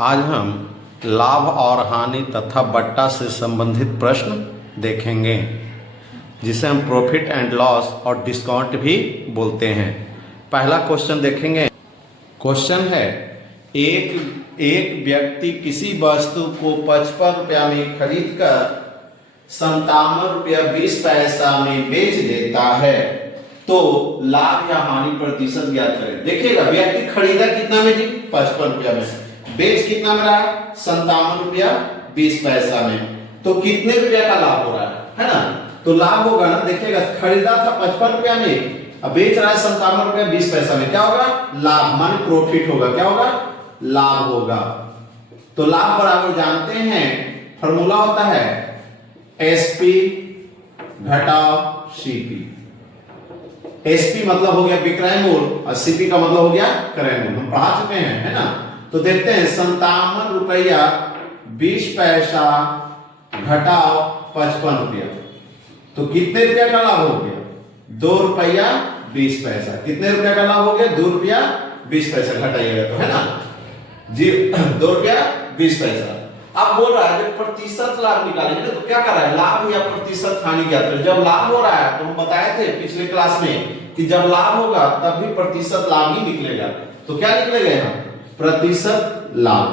आज हम लाभ और हानि तथा बट्टा से संबंधित प्रश्न देखेंगे, जिसे हम प्रॉफिट एंड लॉस और डिस्काउंट भी बोलते हैं। पहला क्वेश्चन देखेंगे। क्वेश्चन है, एक व्यक्ति किसी वस्तु को 55 रुपया में खरीद कर 57 रुपया 20 पैसा में बेच देता है, तो लाभ या हानि प्रतिशत ज्ञात करें। देखिएगा, व्यक्ति खरीदा कितना में जी? 55 रुपया में। बेच कितना में रहा है? 57 रुपया 20 पैसा में। तो कितने रुपया का लाभ हो रहा है ना? तो लाभ होगा ना, देखिएगा, खरीदा था 55 रुपया में, अब बेच रहा है 57 रुपया 20 पैसा में। क्या होगा? लाभ, माने प्रॉफिट होगा। क्या होगा? लाभ होगा। तो लाभ बराबर जानते हैं, फॉर्मूला होता है एसपी घटाओ सीपी। एसपी मतलब हो गया विक्रय मूल्य और सीपी का मतलब हो गया क्रय मूल्य। हम पढ़ा चुके हैं, है ना? तो देखते हैं, 57 रुपया 20 पैसा घटाओ 55 रुपया, तो कितने रुपया का लाभ हो गया? 2 रुपया 20 पैसा। कितने रुपया का लाभ हो गया? 2 रुपया 20 पैसा। घटाइएगा तो, है ना जी, 2 रुपया 20 पैसा। अब बोल रहा है जब प्रतिशत लाभ निकालेंगे तो क्या कर रहा है? लाभ या प्रतिशत हानि ज्ञात करें। जब लाभ हो रहा है तो हम बताए थे पिछले क्लास में कि जब लाभ होगा तब भी प्रतिशत लाभ ही निकलेगा। तो क्या निकलेगा यहाँ? प्रतिशत लाभ।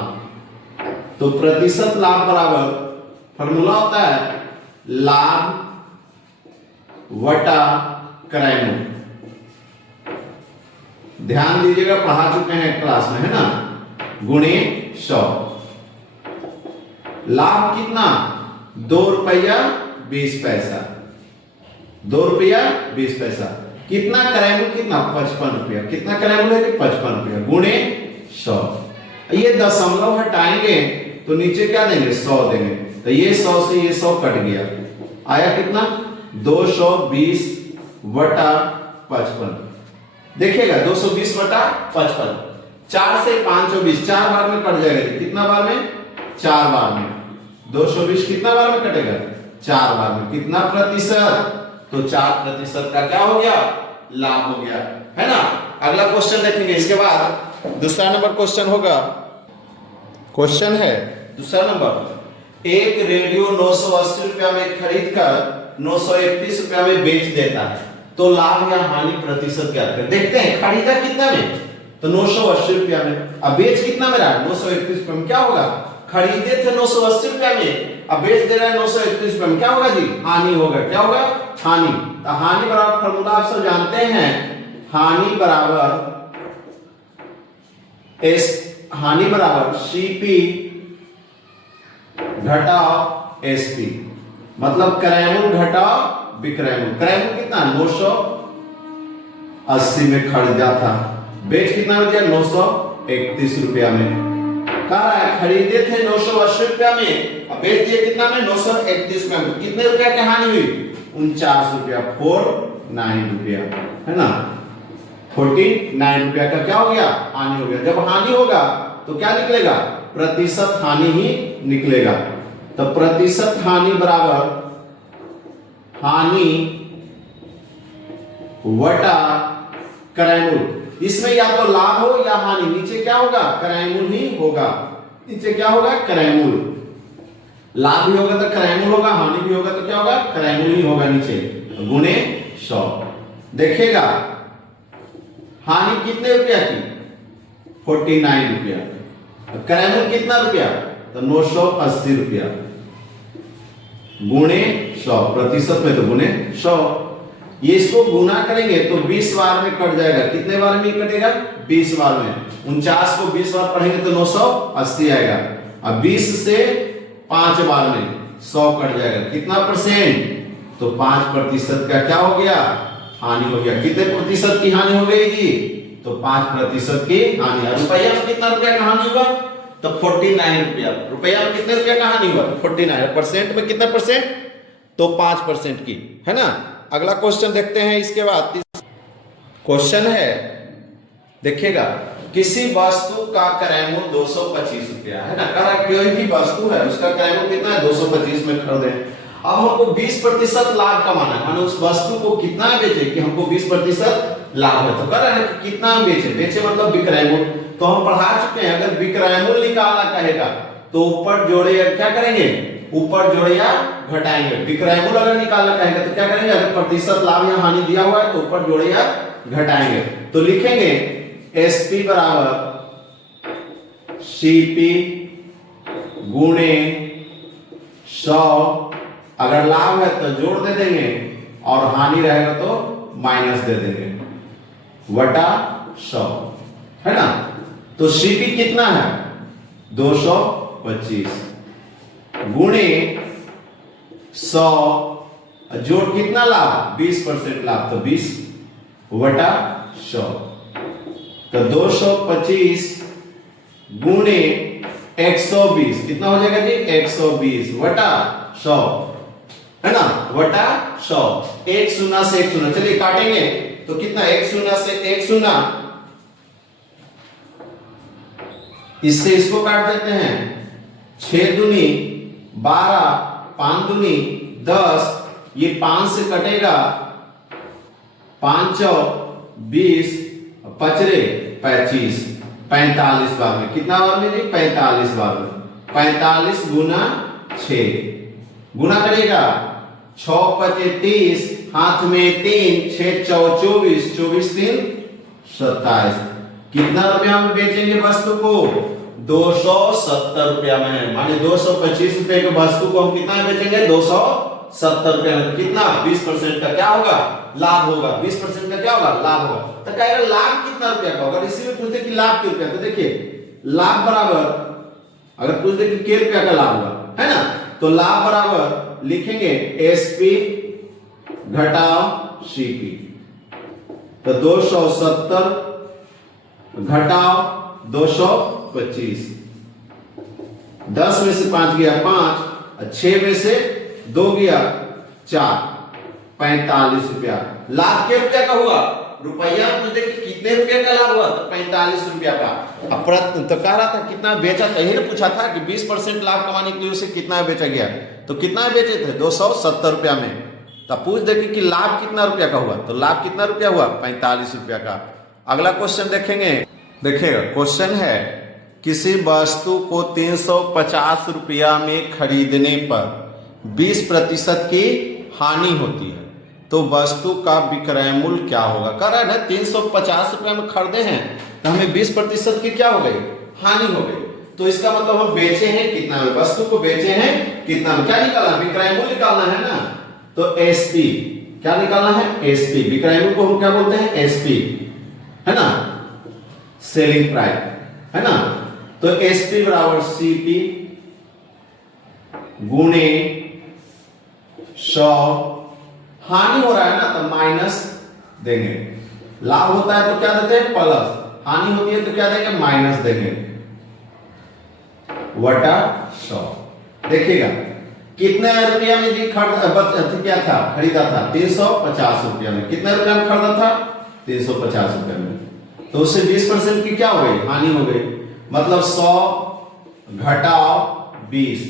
तो प्रतिशत लाभ बराबर फॉर्मूला होता है लाभ वटा क्रय मूल्य। ध्यान दीजिएगा, पढ़ा चुके हैं क्लास में, है ना? गुणे 100। लाभ कितना? 2 रुपया 20 पैसा। 2 रुपया 20 पैसा। कितना क्रय मूल्य? कितना? 55 रुपया। कितना क्रय मूल्य है? 55 रुपया गुणे 100। ये दशमलव हटाएंगे तो नीचे क्या देंगे? 100 देंगे। तो ये 100 से ये 100 कट गया, आया कितना? 220 वटा 55। देखिएगा, 220 वटा 55। 4 से 5 और 20, 4 बार में कट जाएगा। कितना बार में? 4 बार में। 220 कितना बार में कटेगा? 4 बार में। कितना प्रतिशत? तो 4% का क्या हो गया? लाभ हो गया, है ना? अगला क्वेश्चन देखेंगे। इसके बाद दूसरा नंबर क्वेश्चन होगा। क्वेश्चन है दूसरा नंबर, एक रेडियो 980 रुपया में खरीद कर 931 रुपया में बेच देता है, तो लाभ या हानि प्रतिशत क्या करें? देखते हैं, खरीदा कितना में? तो 980 रुपया में। अब बेच कितना में रहा है? 931 रुपया में। क्या होगा? खरीदे थे 980 रुपया में, अब बेच दे रहा है 931 रुपया में। क्या होगा जी? हानि होगा। क्या होगा? हानि। तो हानि बराबर फॉर्मूला आप सब जानते हैं, हानि बराबर हानि बराबर सीपी घटाओ एसपी। मतलब क्रय मूल्य घटाओ विक्रय मूल्य। क्रय मूल्य कितना? 980 में खरीदा था, बेच कितना में दिया? 931 रुपया में। कह रहा है खरीदे थे 980 रुपया में, अब बेच दिए कितना में? 931 रुपया में। कितने रुपया की हानि हुई? 49 रुपया, 49 रुपया, है ना? 49 रुपया का क्या हो गया? हानि हो गया। जब हानि होगा तो क्या निकलेगा? प्रतिशत हानि ही निकलेगा। तो प्रतिशत हानि बराबर हानि वटा क्रय मूल्य। इसमें या तो लाभ हो या हानि, नीचे क्या होगा? क्रय मूल्य ही होगा। नीचे क्या होगा? क्रय मूल्य। लाभ भी होगा तो क्रय मूल्य होगा, हानि भी होगा तो क्या होगा? क्रय मूल्य ही होगा नीचे, गुणे 100। देखिएगा, हानि कितने रुपया की? 49 रुपया। क्रय मूल्य कितना रुपया? तो 980 रुपया गुणे 100। प्रतिशत में तो गुणे 100। ये इसको गुना करेंगे तो 20 बार में कट जाएगा। कितने बार में कटेगा? 20 बार में। 49 को 20 बार पढ़ेंगे तो 980 आएगा। अब 20 से 5 बार में 100 कट जाएगा। कितना परसेंट? तो 5% का क्या हो गया? हानि हो गया। कितने प्रतिशत की हानि हो गई जी? तो 5% की हानि। रुपया में कितना रुपया का हानि हुआ? तो 49 रुपया। रुपया में कितने रुपया का हानि हुआ? 49। परसेंट में कितना परसेंट? तो 5% की, है ना? अगला क्वेश्चन देखते हैं। इसके बाद क्वेश्चन है, देखिएगा, किसी वस्तु का क्रय मूल्य 225 रुपया, है ना? कह रहा है कोई भी वस्तु है उसका क्रय मूल्य कितना है? 225 में खरीदे। अब हमको 20% लाभ कमाना है, माने उस वस्तु को कितना बेचे कि हमको 20% लाभ है। तो कह रहा है कितना बेचे? बेचे मतलब विक्रय मूल्य। तो हम पढ़ा चुके हैं, अगर विक्रय मूल्य निकालना कहेगा तो ऊपर जोड़े या क्या करेंगे, ऊपर जोड़े या घटाएंगे। विक्रय मूल्य अगर निकालना कहेगा तो क्या करेंगे, अगर प्रतिशत लाभ या हानि दिया हुआ है तो ऊपर जोड़े या घटाएंगे। तो लिखेंगे एसपी बराबर सीपी गुणे 100, अगर लाभ है तो जोड़ दे देंगे और हानि रहेगा तो माइनस दे देंगे, वटा 100, है ना। तो सीपी कितना है 225 गुणे 100, जोड़ कितना लाभ 20% लाभ, तो 20 वटा 100, तो 225 गुणे 120 कितना हो जाएगा जी 120 वटा 100, है ना, वटा 100। एक शून्य से एक शून्य, चलिए काटेंगे तो कितना, एक शून्य से एक शून्य, इससे इसको काट देते हैं, 6 दूनी 12, 5 दूनी 10, ये 5 से कटेगा 5 20, पचरे 25, 45 बार में, कितना बार में जी 45 बार में, 45 गुना 6, गुना करिएगा 6 पचे 30, हाथ में 3, 6 चौ 24, 24 3 27, कितना रुपया में बेचेंगे वस्तु को 270 रुपया में, माने 225 रुपए के वस्तु को हम कितना में बेचेंगे 270 रुपया में, कितना 20% का क्या होगा लाभ होगा, 20% का क्या होगा लाभ होगा। तो कहेगा लाभ कितना रुपया का होगा, इसी में पूछते कि लाभ कितना रुपया, तो देखिए लाभ बराबर, अगर पूछ दे कि कितने रुपया का लाभ हुआ, है ना, तो लाभ बराबर लिखेंगे एसपी घटाओ सीपी, तो 270 घटाओ 225, 10 में से 5 गया 5, 6 में से 2 गया 4, 45 रुपया लाभ के रुपया का हुआ, रुपया मुझे कितने रुपया का लाभ हुआ, तो 45 रुपया का। अब तो कह रहा था कितना बेचा, तो यही पूछा था कि 20% लाभ कमाने के लिए उसे कितना बेचा गया, तो कितना बेचे थे 270 रुपया में। तब पूछ देखिए कि लाभ कितना रुपया का हुआ, तो लाभ कितना रुपया हुआ 45 रुपया का। अगला क्वेश्चन देखेंगे, देखिएगा क्वेश्चन है किसी वस्तु को 350 रुपया में खरीदने पर 20% की हानि होती है, तो वस्तु का विक्रय मूल्य क्या होगा। कह रहा है ना 350 रुपया में खरीदे हैं तो हमें 20% की क्या हो गई हानि हो गई, तो इसका मतलब हम बेचे हैं कितना में, वस्तु को बेचे हैं कितना में, क्या निकालना विक्रय मूल्य निकालना है ना, तो एसपी क्या निकालना है एसपी, विक्रय मूल्य को हम क्या बोलते हैं एसपी, है ना, सेलिंग प्राइस, है ना। तो एसपी बराबर सीपी गुणे 100, हानि हो रहा है ना तो माइनस देंगे, लाभ होता है तो क्या देते हैं प्लस, हानि होती है तो क्या देंगे माइनस देंगे, वटा 100। देखिएगा कितने रुपया में जी क्या था खरीदा था 350 रुपया में, कितने रुपया में खरीदा था 350 रुपया में, तो उससे 20% की क्या हो गई हानि हो गई, मतलब 100 घटाओ 20,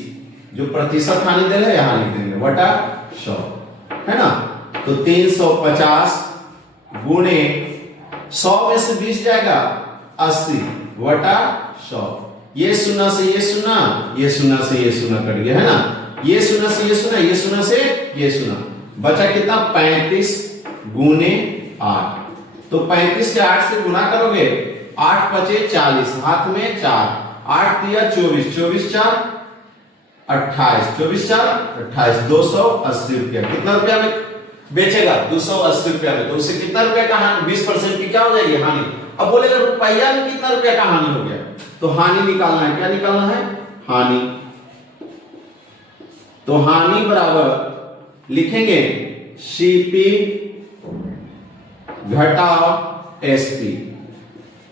जो प्रतिशत हानि दे रहे हानि देंगे वटा 100, है ना। तो 350 गुणे 100 में से 20 जाएगा 80 वटा 100, ये शून्य से ये शून्य, ये शून्य से ये शून्य कट गया, है ना, ये शून्य से ये शून्य, ये शून्य से ये शून्य, बचा कितना 35 गुणे 8, तो 35 के 8 से गुना करोगे 8 पचे 40, हाथ में 4, 8 दिया 24, 24 4 28, 24 4 28, 280 रुपया, कितना रुपया में बेचेगा 280 रुपया में, तो उससे कितना रुपया का हानि 20% की क्या हो जाएगी हानि। अब बोलेगा रुपया में कितना रुपया का हानि हो गया, तो हानि निकालना है, क्या निकालना है हानि, तो हानि बराबर लिखेंगे सीपी घटाओ एसपी,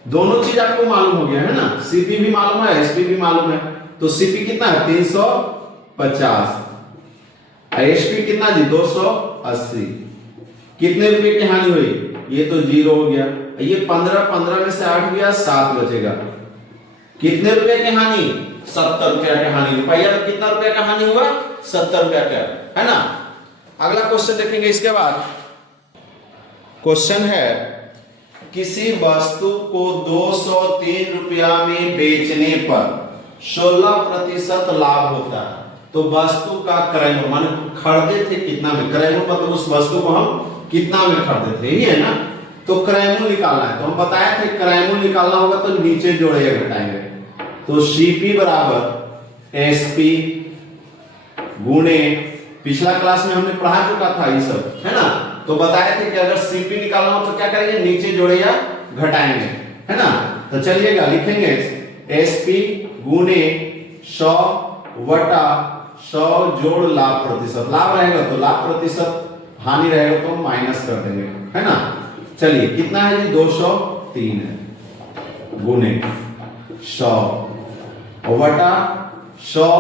दोनों चीज आपको मालूम हो गया है ना, सीपी भी मालूम है एसपी भी मालूम है, तो सीपी कितना है 350, एसपी कितना जी 280, कितने रुपए की हानि हुई, ये तो 0 हो गया, ये 15 में से 8 गया 7 बचेगा, कितने रुपए की हानि 70 रुपया की हानि, रुपया में कितना रुपया का हानि हुआ 70 रुपया का, है ना। अगला क्वेश्चन देखेंगे इसके बाद, क्वेश्चन है किसी वस्तु को 203 रुपया में बेचने पर 16% लाभ होता है, तो वस्तु का क्रय मूल्य माने खरीदे थे कितना में, क्रय मूल्य मतलब उस वस्तु को हम कितना में खरीदे थे, यही है ना। तो क्रय मूल्य निकालना है, तो हम बताए थे क्रय मूल्य निकालना होगा तो नीचे जोड़ेगा घटाएंगे, तो सीपी बराबर एसपी गुणे, पिछला क्लास में हमने पढ़ा चुका था ये सब, है ना। तो बताए थे कि अगर सीपी निकालना हो तो क्या करेंगे, नीचे जोड़े या घटाएंगे, है ना। तो चलिएगा लिखेंगे एसपी गुणे 100 बटा 100 जोड़ लाभ प्रतिशत, लाभ रहेगा तो लाभ प्रतिशत, हानि रहेगा तो माइनस कर देंगे, है ना। चलिए कितना है जी, 203 है गुणे 100 बटा 100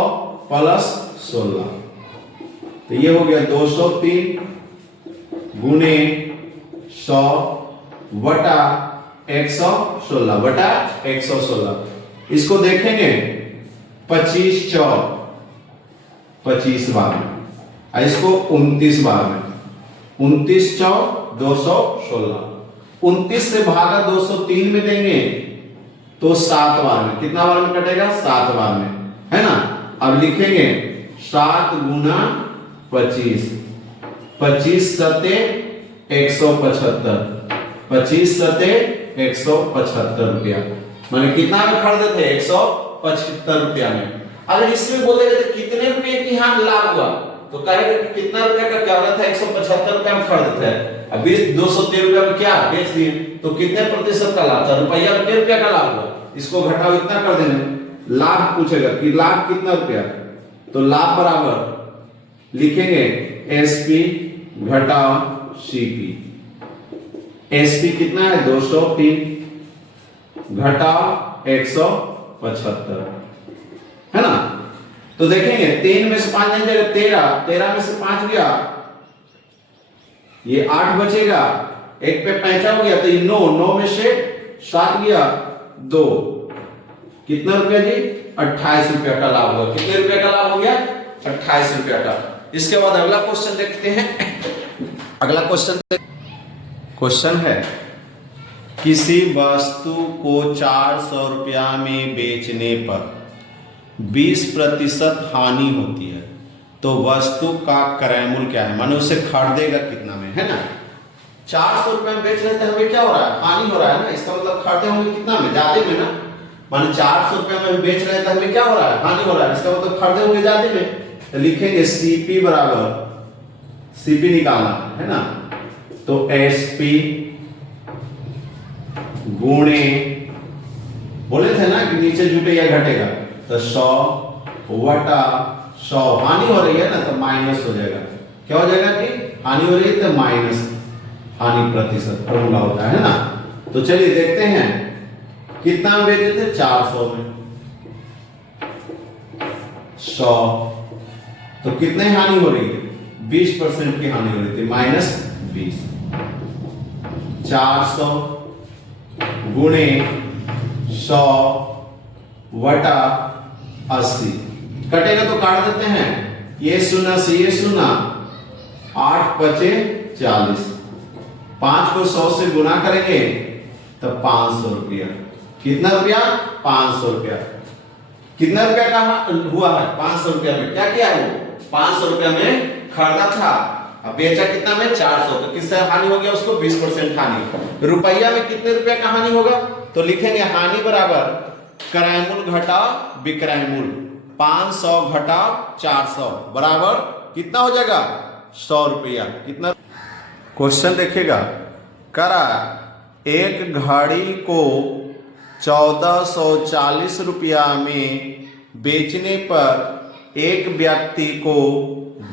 प्लस 16, तो ये हो गया 203 गुणे 100 बटा 116 बटा 116। इसको देखेंगे 25 चौक 25 बार में, इसको 29 बार में, 29 चौक 216, 29 से भागा 203 में देंगे तो 7 बार में, कितना बार में कटेगा, 7 बार में, है ना। अब लिखेंगे 7 गुना 25, 25 सते 175, 25 सते 175 रुपया, मैंने कितना में खरीदे थे, 175 रुपया में। अगर इसमें बोलेगा तो कितने रुपए की यहाँ लाभ हुआ, तो कहेगा कि कितना रुपया का क्या होता था, 175 रुपया में खरीदते थे, अब 213 रुपया में क्या बेच दिए, तो कितने प्रतिशत का लाभ था, रुपया में कितने रुपया का लाभ हुआ, इसको घटाओ इतना कर देंगे, लाभ पूछेगा कि लाभ कितना रुपया, तो लाभ बराबर लिखेंगे एसपी घटाओ सीपी, एसपी कितना है 203 घटाओ 175, है ना। तो देखेंगे 3 में से 5 नहीं जाएगा 13, 13 में से 5 गया, ये 8 बचेगा, एक पे 5 हो गया तो ये 9, 9 में से 7 गया 2, कितना रुपया जी, 28 रुपया का लाभ हुआ। कितने रुपया का लाभ हो गया, 28 रुपया का। इसके बाद अगला क्वेश्चन देखते हैं। अगला क्वेश्चन है किसी वस्तु को 400 रुपया में बेचने पर 20% हानि होती है, तो वस्तु का क्रय मूल्य क्या है, माने उसे खरीदेगा कितना में, है ना। 400 रुपए में बेच रहे थे, हमें क्या हो रहा है, हानि हो रहा है ना, इसका मतलब खरीदे होंगे कितना में, ज्यादा में ना, माने 400 रुपए में बेच रहे थे, हमें क्या हो रहा है, हानि हो रहा है, इसका मतलब खरीदे होंगे ज्यादा में। तो लिखेंगे सीपी बराबर, सीपी निकालना है ना, तो एसपी गुणे, बोले थे ना कि नीचे जुटे या घटेगा, तो 100 बटा 100, हानि हो रही है ना तो माइनस हो जाएगा, क्या हो जाएगा कि हानि हो रही है तो माइनस हानि प्रतिशत फॉर्मूला होता है ना। तो चलिए देखते हैं कितना बेचे थे, 400 में 100, तो कितने हानि हो रही है, 20% की हानि हो रही थी, -20, 400 गुणे 100 बटा 80, कटेगा तो काट देते हैं, ये 0 से ये 0, 8 बचे 40, 5 को 100 से गुना करेंगे तो 500 रुपया, कितना रुपया, 500 रुपया, कितना रुपया का हुआ है, 500 रुपया में क्या किया है, 500 रुपया में खरीदा था, अब बेचा कितना में, 400, तो किससे हानि हो गया उसको, 20% हानि। रुपया में कितने रुपया का हानि होगा, तो लिखेंगे हानि बराबर क्रय मूल्य घटाओ विक्रय मूल्य, 500 घटाओ 400 बराबर कितना हो जाएगा, 100 रुपया। कितना, क्वेश्चन देखिएगा, करा एक घड़ी को 1440 रुपया में बेचने पर एक व्यक्ति को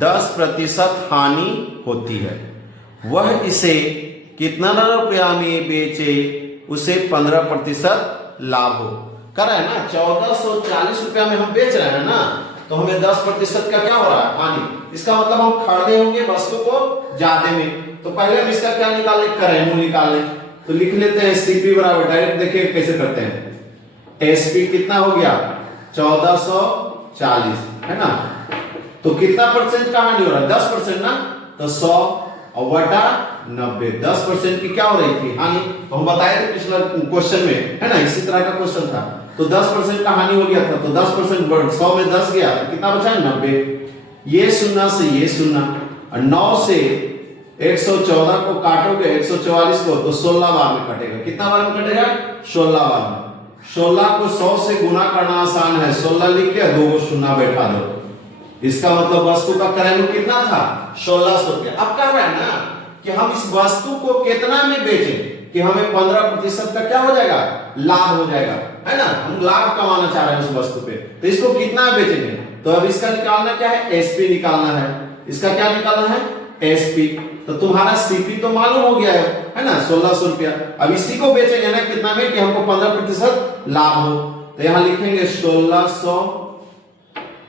10% हानि होती है, वह इसे कितना रुपया में बेचे उसे 15% लाभ हो। कर रहा है ना, 1440 रुपया में हम बेच रहे हैं ना, तो हमें 10% का क्या हो रहा है, हानि। इसका मतलब हम खरीदे होंगे वस्तु को ज्यादा में, तो पहले हम इसका क्या निकाल ले, क्रय मूल्य निकाल ले। तो लिख लेते हैं सीपी बराबर, डायरेक्ट देखिए कैसे करते हैं, एसपी कितना हो गया 1440, है ना, तो कितना परसेंट का हानि हो रहा है, 10% ना, तो 100 और बटा 90। 10% की क्या हो रही थी हानि, तो हम बताए थे पिछला क्वेश्चन में, है ना, इसी तरह का क्वेश्चन था। तो 10% का हानि हो गया था, तो 10% 100 में 10 गया तो कितना बचा 90। ये शून्य से ये शून्य, और 9 से 114 को काटोगे 144 को, तो 16 बार में कटेगा। कितना बार में कटेगा 16 बार में। 16 को 100 से गुना करना आसान है, 16 लिख के 2 शून्य बैठा दो। इसका मतलब वस्तु का क्रय मूल्य कितना था 1600 रुपया। अब कह रहा है ना कि हम इस वस्तु को कितना में बेचें कि हमें 15% का क्या हो जाएगा लाभ हो जाएगा, है ना, हम लाभ कमाना चाह रहे हैं उस वस्तु पे, तो इसको कितना बेचेंगे। तो अब इसका निकालना क्या है, एसपी निकालना है। इसका क्या निकालना है एसपी। तो तुम्हारा सीपी तो मालूम हो गया है ना 1600 रुपया। अब इसी को बेचेंगे ना कितना में कि हमको 15% लाभ हो, तो यहां लिखेंगे 1600।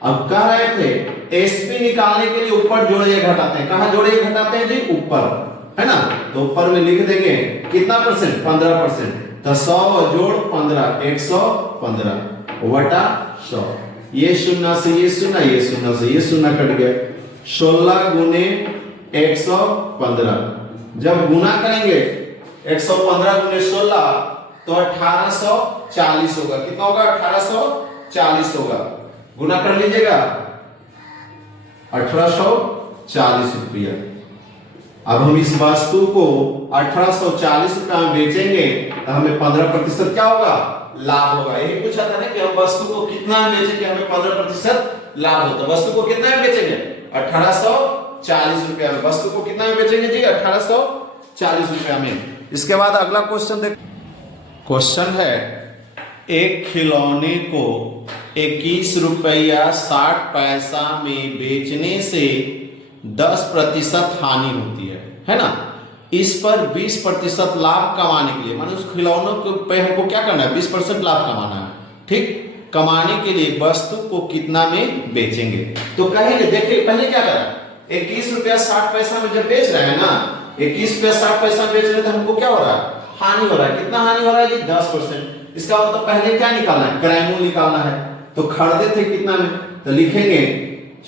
अब कह रहे थे एसपी निकालने के लिए ऊपर जोड़िए घटाते हैं, कहां जोड़िए घटाते हैं जी ऊपर, है ना, तो ऊपर में लिख देंगे कितना परसेंट 15%, तो 100 जोड़ 15 115 वटा 100। ये शून्य से ये शून्य, ये शून्य से ये शून्य कट गया। 16 गुने 115, जब गुना करेंगे 115 गुने 16 तो 1840 होगा। कितना होगा 1840 होगा। गुना कर लीजिएगा 1840 रुपया। अब हम इस वस्तु को 1840 रुपया में बेचेंगे तो हमें 15% क्या होगा लाभ होगा। यही पूछा था ना कि हम वस्तु को कितना में बेचेंगे हमें 15% लाभ होता है। वस्तु को कितना में बेचेंगे 1840 रुपया में। वस्तु को कितना में बेचेंगे जी 1840 रुपया में। इसके बाद अगला क्वेश्चन देख, क्वेश्चन है एक खिलौने को 21 रुपया 60 पैसा में बेचने से 10% हानि होती है ना। इस पर 20% लाभ कमाने के लिए, माने उस खिलौनों पे हमको क्या करना है 20% लाभ कमाना है, ठीक। कमाने के लिए वस्तु को कितना में बेचेंगे, तो कहेंगे देखिए पहले क्या करा 21 रुपया 60 पैसा में जब बेच रहे हैं ना, 21 रुपया 60 पैसा बेच रहे हैं तो हमको क्या हो रहा है हानि हो रहा है। कितना हानि हो रहा है जी 10%। इसका मतलब पहले क्या निकालना है क्रय मूल्य निकालना है। तो खरीदे थे कितना में, तो लिखेंगे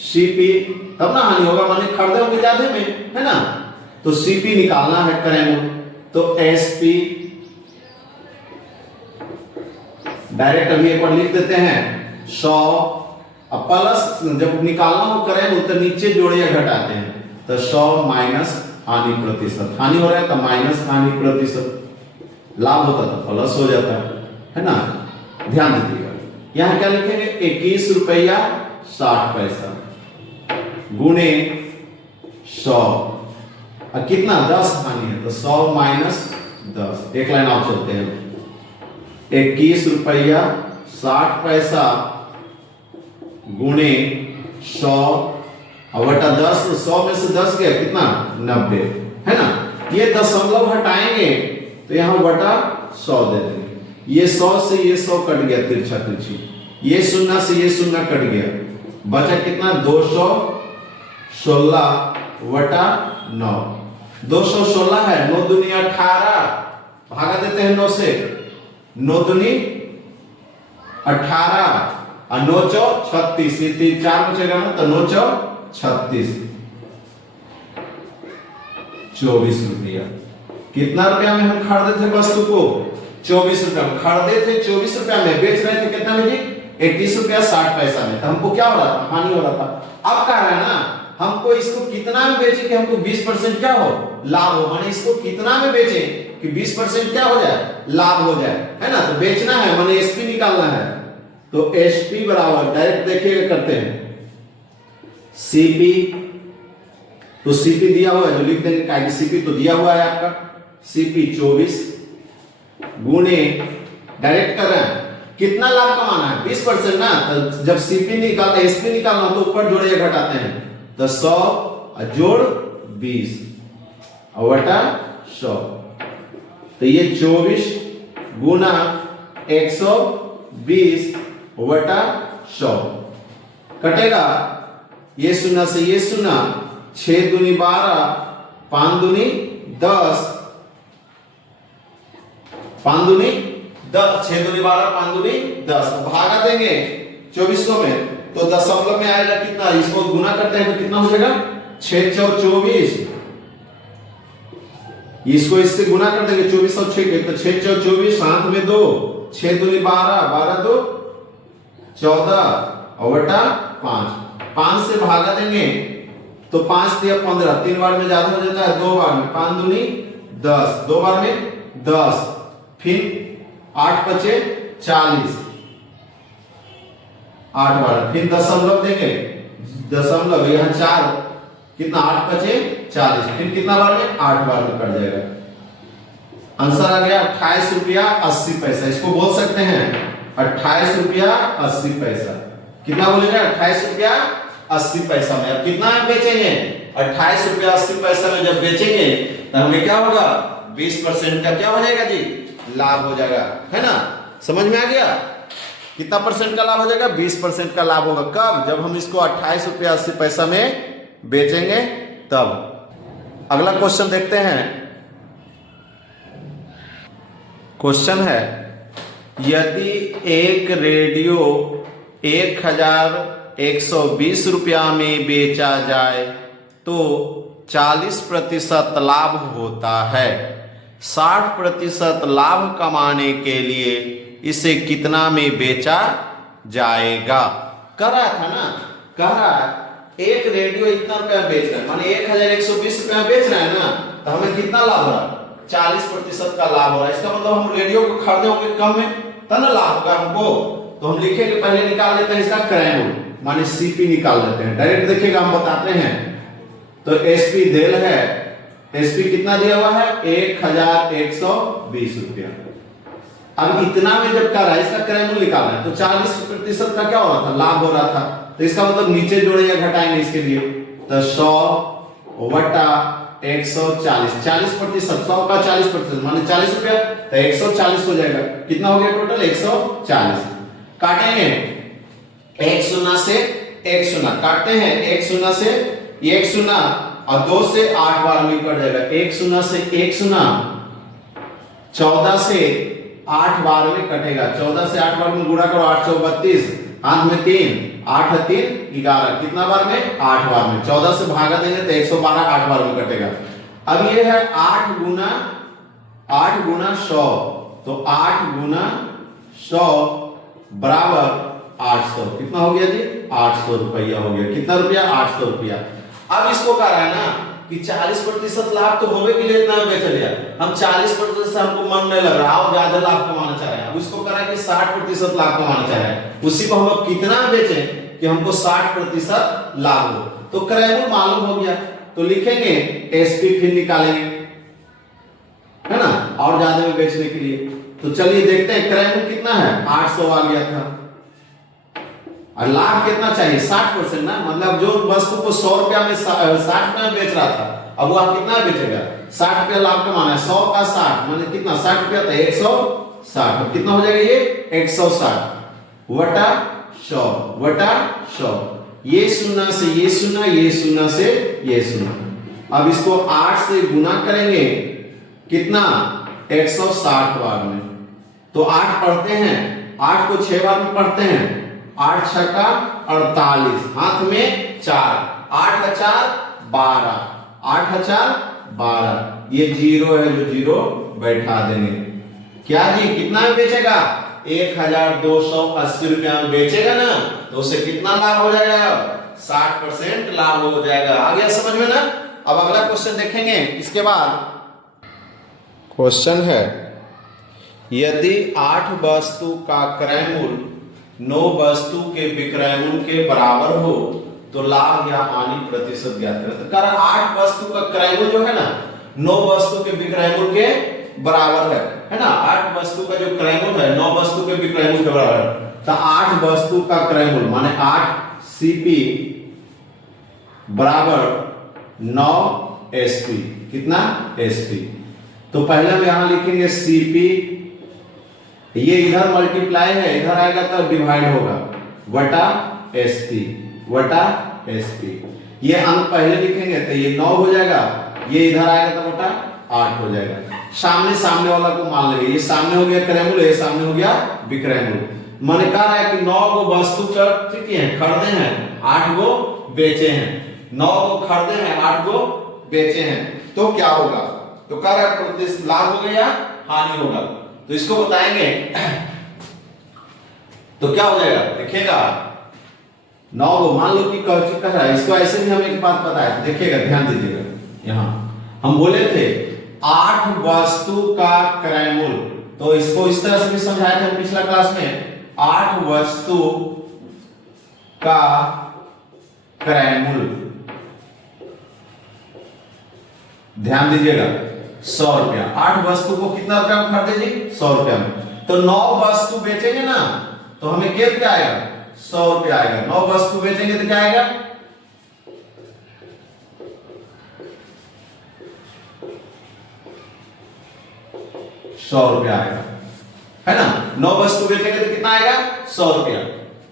सीपी, तब ना हानि होगा, माने खरीदे होंगे ज्यादा में, है ना, तो सीपी निकालना है क्रय मूल्य। तो एसपी डायरेक्ट अभी एक बार लिख देते हैं 100, अब प्लस जब निकालना हो क्रय मूल्य तो नीचे जोड़िए घटाते हैं, तो 100 माइनस हानि प्रतिशत। हानि हो रहा है तो माइनस हानि प्रतिशत, लाभ होता तो प्लस हो जाता है ना। ध्यान दीजिएगा यहां क्या लिखेंगे 21 रुपया 60 पैसा गुणे 100, कितना 10 हानि है तो 100 माइनस 10। एक लाइन आप चलते हैं 21 रुपया 60 पैसा गुणे 100 बटा 10, 100 में से 10 गया कितना 90, है ना। ये दशमलव हटाएंगे तो यहां बटा 100 दे देंगे। ये 100 से ये 100 कट गया तिरछा तिरछी, ये शून्य से ये शून्य कट गया, बचा कितना 216 वटा 9। 216 है, 9 दूनी 18, भागा देते हैं 9 से, 9 दूनी 18 और 9 चौ 36, ये 4 बचेगा ना तो 9 चौ 36, 24 रुपया। कितना रुपया में हम खरीदे थे वस्तु को 24 रुपया में खरीदे थे, 24 रुपया में बेच रहे थे कितना में जी 21 रुपया 60 पैसा में। तो हमको क्या हो रहा था हानि हो रहा था। अब कह रहा है ना हमको इसको कितना में बेचे कि हमको 20% क्या हो लाभ हो, माने इसको कितना में बेचे कि 20% क्या हो जाए लाभ हो जाए, है ना। तो बेचना है माने एसपी निकालना है, तो एसपी बराबर डायरेक्ट देखिएगा करते हैं सीपी, तो सीपी दिया हुआ है जो लिख देंगे क्या सीपी तो दिया हुआ है आपका सीपी 24 गुणे डायरेक्ट कर रहे हैं कितना लाभ कमाना है 20% ना। तो जब सीपी निकालते एसपी निकालना तो ऊपर जोड़िए घटाते हैं, तो 100 जोड़ 20 और बटा 100, तो ये 24 गुना 120 बटा 100 कटेगा। ये शून्य से ये शून्य, 6 दूनी 12, 5 दूनी 10, 5 दूनी 10, 6 दूनी 12, 5 दूनी 10, भागा देंगे 2400 में तो दशमलव में आएगा कितना, इसको गुना करते हैं तो कितना हो जाएगा 6 चौ 24 इसको इससे गुना कर देंगे 24 और 6 के, तो 6 चौ 24, हाथ में 2, 6 दूनी 12, 12 दो 14 और बटा 5, 5 से भागा देंगे तो 5 दिया 15, 3 बार में ज्यादा हो जाता है, 2 बार में 5 दूनी 10, 2 बार में 10, फिर 8 बचे 40, 8 बार, फिर दशमलव देंगे, दशमलव यहाँ 4, कितना 8 बचे 40, फिर कितना बार में 8 बार में कट जाएगा। आंसर आ गया 28 रुपया 80 पैसा। इसको बोल सकते हैं 28 रुपया 80 पैसा। कितना बोलेगा 28 रुपया 80 पैसा में। अब कितना में बेचेंगे 28 रुपया 80 पैसा में जब बेचेंगे तो हमें क्या होगा 20% का क्या हो जाएगा जी लाभ हो जाएगा, है ना। समझ में आ गया कितना परसेंट का लाभ हो जाएगा 20% का लाभ होगा। कब? जब हम इसको 28 रुपया 80 पैसा में बेचेंगे तब। अगला क्वेश्चन देखते हैं। क्वेश्चन है यदि एक रेडियो 1120 रुपया में बेचा जाए तो 40% लाभ होता है। 60% लाभ कमाने के लिए इसे कितना में बेचा जाएगा। कह रहा था ना, कह रहा है एक रेडियो इतना रुपया बेच रहा है, माने 1120 रुपया बेच रहा है ना, तो हमें कितना लाभ हो रहा है 40% का लाभ हो रहा है। इसका मतलब हम रेडियो को खरीदे होंगे कम में तब ना लाभ होगा हमको। तो हम लिखेंगे पहले निकाल लेते हैं इसका क्रय मूल्य, माने सीपी निकाल लेते हैं। डायरेक्ट देखिएगा हम बताते हैं। तो एसपी देल है, एसपी कितना दिया हुआ है 1120 रुपया। अब इतना में जब कर रहा है इसका क्रय मूल्य निकालना है तो 40% का क्या हो रहा था लाभ हो रहा था। तो इसका मतलब नीचे जोड़े या घटाएंगे इसके लिए तो 100 बटा 140, 40%, 100 का 40% माने 40 रुपया, तो 140 हो जाएगा। कितना हो गया टोटल 140। काटेंगे 1 शून्य से 1 शून्य, काटते हैं 1 शून्य से 1 शून्य और 2 से 8 बार में कट जाएगा। 1 शून्य से 1 शून्य 14 से 8 बार में कटेगा। 14 से 8 बार में गुणा करो 8 चौ 32, हाथ में 3, 8 3 11, कितना बार में 8 बार में। 14 से भागा देंगे तो 112 8 बार में कटेगा। अब ये है 8 गुना 100, तो 8 गुना 100 बराबर 800। कितना हो गया जी 800 रुपया हो गया। कितना रुपया 800 रुपया। अब इसको कह रहा है ना कि 40% लाभ तो होवे के लिए इतना बेचा लिया, हम 40% से हमको मन नहीं लग रहा और ज्यादा लाभ कमाना चाह रहे हैं। अब इसको कह रहा है कि 60% लाभ कमाना चाह रहे हैं, उसी को हम अब कितना बेचें कि हमको 60% लाभ हो। तो क्रय मूल्य मालूम हो गया तो लिखेंगे एसपी, फिर निकालेंगे, है ना, और ज्यादा में बेचने के लिए। तो चलिए देखते हैं क्रय मूल्य कितना है 800 आ गया था और लाभ कितना चाहिए 60% ना, मतलब जो वस्तु को 100 रुपया में 60 रुपया में बेच रहा था अब वो आप कितना बेचेगा 60 रुपया लाभ कमाना है। 100 का 60 माने कितना 60 रुपया था 160। कितना हो जाएगा ये 160 वटा 100 वटा 100। ये शून्य से ये शून्य, ये शून्य से ये शून्य। अब इसको 8 से गुना करेंगे कितना 160 बार में। तो 8 पढ़ते हैं, 8 को 6 बार में पढ़ते हैं। 8 छक्का 48, हाथ में 4, 8 4 12, 8 4 12। ये जीरो है जो जीरो बैठा देंगे। क्या जी कितना में बेचेगा 1280 रुपया में बेचेगा ना, तो उसे कितना लाभ हो जाएगा 60% लाभ हो जाएगा। आ गया समझ में ना। अब अगला क्वेश्चन देखेंगे। इसके बाद क्वेश्चन है यदि 8 वस्तु का क्रय मूल्य 9 वस्तु के विक्रय मूल्य के बराबर हो तो लाभ या हानि प्रतिशत ज्ञात करें। तो कह रहा 8 वस्तु का क्रय मूल्य जो है ना 9 वस्तु के विक्रय मूल्य के बराबर है ना। 8 वस्तु का जो क्रय मूल्य है 9 वस्तु के विक्रय मूल्य के बराबर है। तो 8 वस्तु का क्रय मूल्य माने 8 सीपी बराबर 9 एसपी। कितना एसपी। तो पहले हम यहां लिखेंगे सीपी, ये इधर मल्टीप्लाई है, इधर आएगा तो डिवाइड होगा वटा एसपी वटा एसपी। ये अंक पहले लिखेंगे तो ये 9 हो जाएगा, ये इधर आएगा तो वटा 8 हो जाएगा। सामने सामने वाला को मान लेंगे, ये सामने हो गया क्रय मूल्य, ये सामने हो गया विक्रय मूल्य। मैंने कहा है कि 9 को वस्तु खरीदे हैं 8 को बेचे हैं। 9 को खरीदे हैं 8 को बेचे हैं तो क्या होगा तो कह रहा है लाभ होगा या हानि होगा, तो इसको बताएंगे। तो क्या हो जाएगा देखिएगा, 9 को मान लो कि कह रहा है, इसको ऐसे भी हमें एक बात पता है, देखिएगा ध्यान दीजिएगा। यहां हम बोले थे 8 वस्तु का क्रयमूल, तो इसको इस तरह से भी समझाया था पिछला क्लास में, 8 वस्तु का क्रयमूल, ध्यान दीजिएगा 100 रुपया। 8 वस्तु को कितना रुपया में खरीदे जी? 100 रुपया में। तो 9 वस्तु बेचेंगे ना, तो हमें क्या रुपया आएगा? 100 रुपया आएगा। 9 वस्तु बेचेंगे तो क्या आएगा? 100 रुपया आएगा, है ना। 9 वस्तु बेचेंगे तो कितना आएगा? 100 रुपया,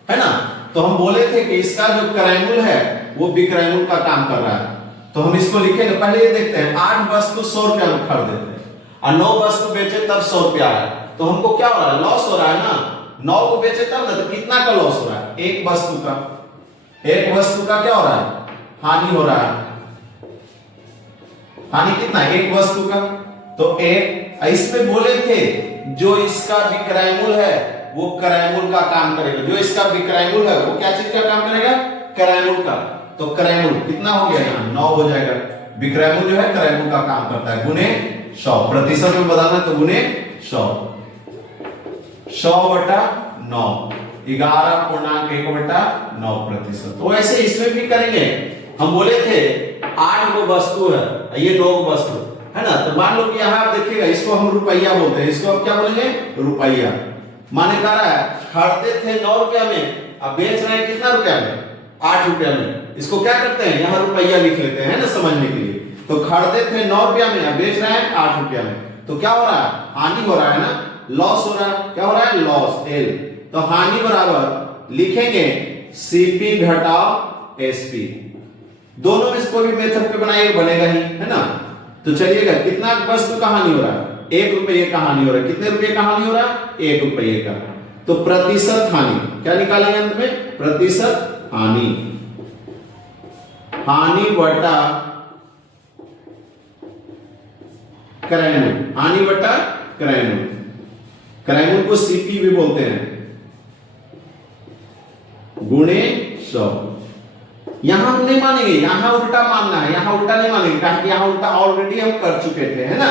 है ना। तो हम बोले थे कि इसका जो क्रयमूल है वो विक्रयमूल का काम कर रहा है, तो हम इसको लिखेंगे। पहले ये देखते हैं, 8 वस्तु 100 रुपया में खरीद देते हैं और 9 वस्तु बेचे तब 100 रुपया आया, तो हमको क्या हो रहा है? लॉस हो रहा है ना। 9 को बेचे तब ना, तो कितना का लॉस हो रहा है? एक वस्तु का। एक वस्तु का क्या हो रहा है? हानि हो रहा है। हानि कितना? एक वस्तु का। तो एक, इसमें बोले थे जो इसका विक्रयमूल है वो क्रयमूल का काम करेगा। जो इसका विक्रयमूल है वो क्या चीज का काम करेगा? क्रयमूल का। तो क्रयमूल कितना हो गया? यहाँ 9 हो जाएगा। विक्रयमूल जो है क्रयमूल का काम करता है, गुने 100। प्रतिशत में बताना तो गुने 100। 100/9, 11.1/9%। तो ऐसे इसमें भी करेंगे। हम बोले थे 8 गो वस्तु है, ये 9 वस्तु है ना। तो मान लो कि यहाँ आप देखिएगा, इसको हम रुपया बोलते हैं, इसको आप क्या बोलेंगे? रुपया। माने कह रहा है खरीदते थे 9 रुपया में, अब बेच रहे हैं कितना रुपया में? 8 रुपया में। इसको क्या करते हैं? यहाँ रुपया लिख लेते हैं ना, समझने के लिए। तो खरीदते थे 9 रुपया में, अब बेच रहे हैं 8 रुपया में। तो क्या हो रहा है? हानि हो रहा है ना, लॉस हो रहा है। क्या हो रहा है? Loss, L. तो हानि बराबर लिखेंगे सीपी घटाओ एसपी। दोनों में से कोई भी मेथड पे बनाइए, बनेगा ही, है ना। तो चलिएगा, कितना वस्तु का हानि हो रहा है? 1 रुपये का हानि हो रहा है। कितने रुपये का हानि हो रहा है? 1 रुपये का। तो प्रतिशत हानि क्या निकालेंगे अंत में? प्रतिशत हानि। हानि बटा क्रयमूल। हानि बटा क्रयमूल। क्रयमूल को सीपी भी बोलते हैं, गुणे 100। यहां हम नहीं मानेंगे, यहां उल्टा मानना है। यहां उल्टा नहीं मानेंगे, क्योंकि यहां उल्टा ऑलरेडी हम कर चुके थे, है ना।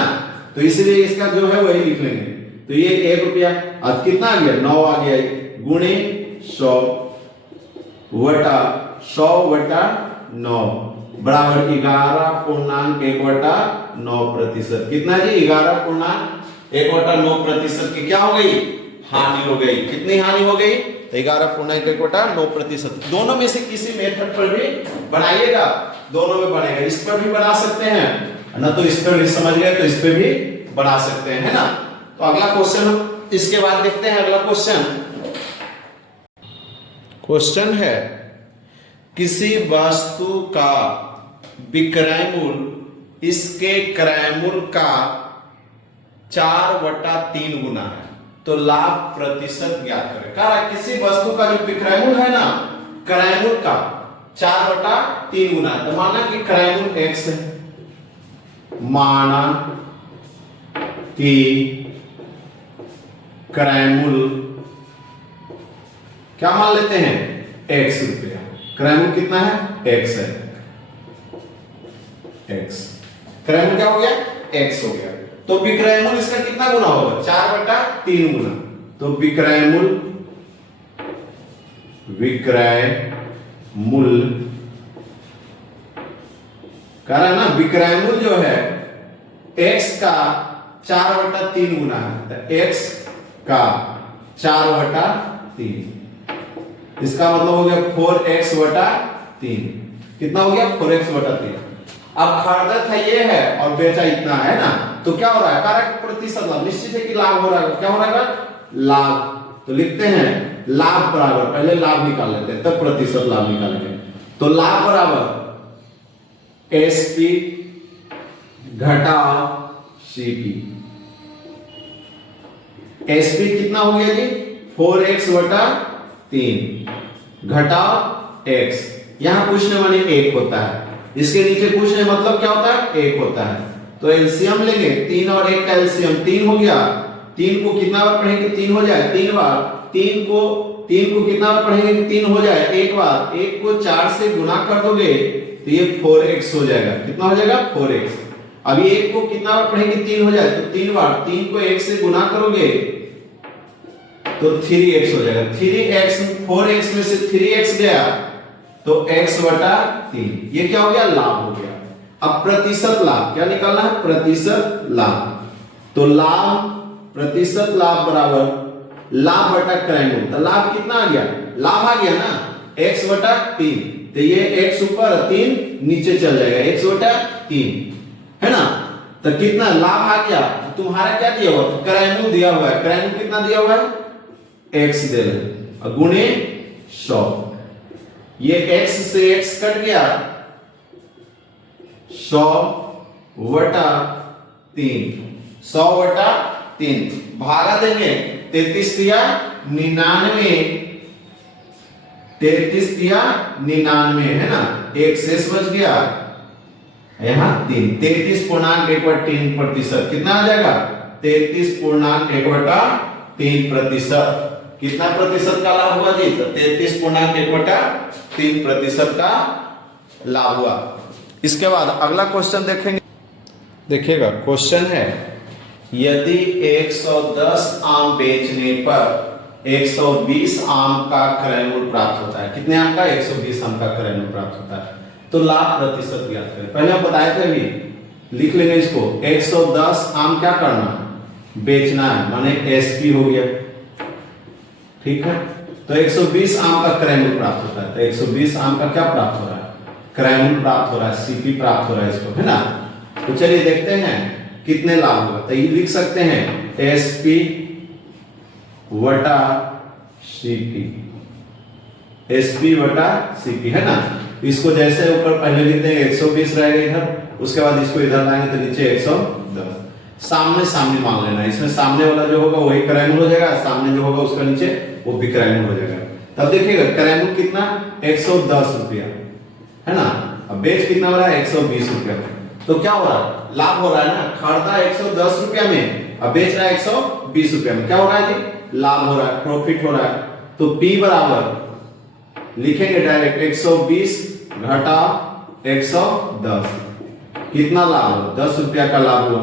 तो इसलिए इसका जो है वही लिख लेंगे। तो ये 1 रुपया, अब कितना आ गया? 9 आ गया, गुणे 100 बटा 100/9 बराबर 11.1/9%। कितना जी? 11.1/9% की क्या हो गई? हानि हो गई। कितनी हानि हो गई? 11.1/9%। दोनों में से किसी मेथड पर भी बनाइएगा, दोनों में बनेगा। इस पर भी बना सकते हैं ना, तो इस पर भी समझ गए तो इस पर भी बना सकते हैं, है ना। तो अगला क्वेश्चन हम इसके बाद देखते हैं। अगला क्वेश्चन है, किसी वस्तु का विक्रयमूल इसके क्रयमूल का 4/3 गुना है, तो लाभ प्रतिशत ज्ञात करें। कह रहा है किसी वस्तु का जो विक्रयमूल है ना, क्रयमूल का 4/3 गुना है। तो माना कि क्रयमूल x है, माना कि क्रयमूल क्या मान लेते हैं? x रुपया। क्रयमूल कितना है? x है, x। क्रयमूल क्या हो गया? x हो गया। तो विक्रयमूल इसका कितना गुना होगा? 4/3 गुना। तो विक्रयमूल कह रहा है ना, विक्रयमूल जो है x का 4/3 गुना है, तो x का 4/3, इसका मतलब हो गया 4x/3। कितना हो गया? 4x/3। अब खरीदा था ये है और बेचा इतना है ना, तो क्या हो रहा है? कारक प्रतिशत लाभ। निश्चित है कि लाभ हो रहा है। क्या हो रहा है? लाभ। तो लिखते हैं लाभ बराबर, पहले लाभ निकाल लेते हैं तब प्रतिशत लाभ निकालेंगे। तो लाभ बराबर एसपी घटाओ सीपी। एसपी कितना हो गया जी? 4x/3 घटाओ x। यहां पूछने वाले 1 होता है, इसके नीचे पूछने मतलब क्या होता है? 1 होता है। तो एलसीएम लेंगे, 3 और 1 का एलसीएम 3 हो गया। 3 को कितना बार पढ़ेंगे 3 हो जाए, 3 बार। 3 को कितना बार पढ़ेंगे 3 हो जाए, एक बार। 1 को 4 से गुना कर दोगे तो ये 4x हो जाएगा। कितना हो जाएगा 4x। अभी 1 को कितना बार पढ़ेंगे 3 हो जाए तो 3 बार। 3 को 1 से गुना करोगे तो 3x हो जाएगा। 3x 4x में से 3x गया तो x बटा 3। ये क्या हो गया लाभ हो गया। अब प्रतिशत लाभ क्या निकालना है, प्रतिशत लाभ। तो लाभ प्रतिशत लाभ बराबर लाभ बटा क्रय मूल्य। तो लाभ कितना आ गया, लाभ आ गया ना x बटा 3। तो ये x ऊपर 3 नीचे चल जाएगा, x बटा 3 है ना। तो कितना लाभ आ गया। तुम्हारा क्या दिया हुआ है, क्रय मूल्य दिया हुआ है। क्रय मूल्य कितना दिया हुआ है, x दे रहे और गुणे 100। ये x से x कट गया, 100 बटा 3, 100 बटा 3 भागा देंगे 33 दिया 99, 33 दिया 99 है ना। एक शेष बच गया यहां 3, 33.1/3%। कितना आ जाएगा 33.1/3%। कितना प्रतिशत का लाभ हुआ जी, तो 33.1/3% का लाभ हुआ। इसके बाद अगला क्वेश्चन देखेंगे। देखिएगा क्वेश्चन है, यदि 110 आम बेचने पर 120 आम का क्रय मूल्य प्राप्त होता है। कितने आम का, 120 आम का क्रय मूल्य प्राप्त होता है। तो लाभ प्रतिशत ज्ञात करें। पहले हम बताए थे, अभी लिख लेंगे इसको। 110 आम क्या करना है, बेचना है, माने एसपी हो गया, ठीक है। तो 120 आम का क्रय मूल्य प्राप्त होता है। तो 120 आम का क्या प्राप्त हो रहा है, क्रय मूल्य प्राप्त हो रहा है, सीपी प्राप्त हो रहा है इसको, है ना। तो चलिए देखते हैं कितने लाभ होगा। तो ये लिख सकते हैं एसपी वटा सीपी, एसपी वटा सीपी, है ना। इसको जैसे ऊपर पहले लिखते हैं 120 रहेगा इधर, उसके बाद इसको इधर लाएंगे तो नीचे 110। सामने सामने मान लेना, इसमें सामने वाला जो होगा वही क्रय मूल्य हो जाएगा, सामने जो होगा उसका नीचे वो भी क्रय मूल्य हो जाएगा। तब देखिएगा क्रय मूल्य कितना, 110 रुपया, है ना। अब बेच कितना हो रहा है, 120 रुपया। तो क्या हो रहा है, लाभ हो रहा है ना। खरीदा 110 रुपया में, अब बेच रहा है 120 रुपया में। क्या हो रहा है जी, लाभ हो रहा है, प्रॉफिट हो रहा है। तो P बराबर लिखेंगे डायरेक्ट 120 घटा 110, कितना लाभ हुआ, 10 रुपया का लाभ हुआ।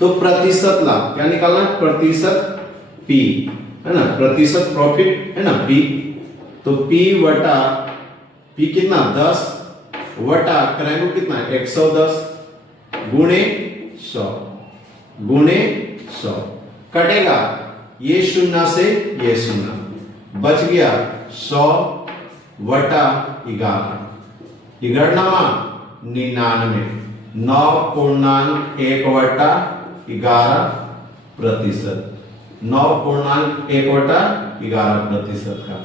तो प्रतिशत लाभ क्या निकालना है, प्रतिशत P, है ना, प्रतिशत प्रॉफिट, है ना P। तो P वटा P कितना 10 वटा क्रय मूल्य कितना 110 गुणे 100, गुणे 100 कटेगा ये 0 से ये 0, बच गया 100 वटा 11, 99, 9.1 वटा 11%, 9.1 वटा 11% का।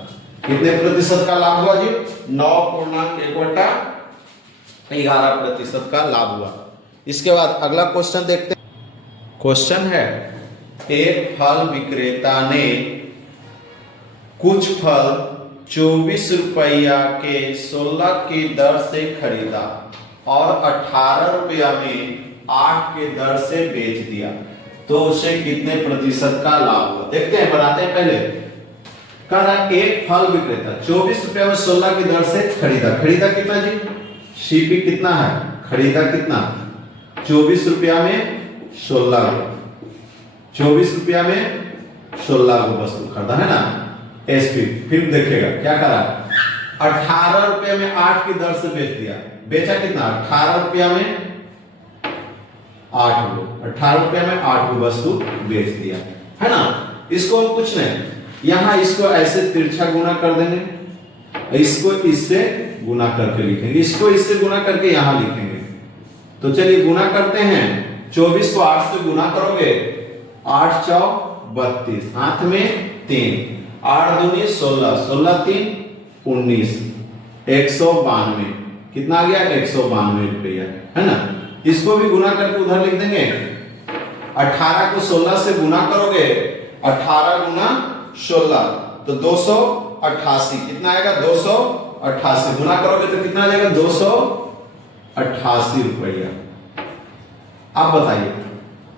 कितने प्रतिशत का लाभ हुआ जी, 9.1 वटा 11% का लाभ हुआ। इसके बाद अगला क्वेश्चन देखते हैं। क्वेश्चन है, एक फल विक्रेता ने कुछ फल 24 रुपया के 16 की दर से खरीदा और 18 रुपया में 8 के दर से बेच दिया, तो उसे कितने प्रतिशत का लाभ हुआ। देखते हैं, बनाते हैं पहले। कह रहा है एक फल विक्रेता 24 रुपया में 16 की दर से खरीदा। खरीदा कितना जी, सीपी कितना है, खरीदा कितना 24 रुपया में 16 को, 24 रुपया में 16 को वस्तु खरीदा, है ना। एसपी फिर देखिएगा क्या करा, 18 रुपये में 8 की दर से बेच दिया। बेचा कितना, 18 रुपया में 8 को, 18 रुपया में 8 को वस्तु बेच दिया, है ना। इसको हम कुछ नहीं, यहां इसको ऐसे तिरछा गुना कर देंगे, इसको इससे गुना करके लिखेंगे, इसको इससे गुना करके यहां लिखेंगे। तो चलिए गुना करते हैं। 24 को 8 से गुना करोगे, 8 चौक 32, हाथ में 3, 8 दूनी 16, 16 3 19, 192, कितना आ गया 192 रुपया, है ना। इसको भी गुना करके उधर लिख देंगे। 18 को 16 से गुना करोगे, 18 गुना 16 तो 288, कितना आएगा 288, गुना करोगे तो कितना आ जाएगा 288 रुपया, अब बताइए,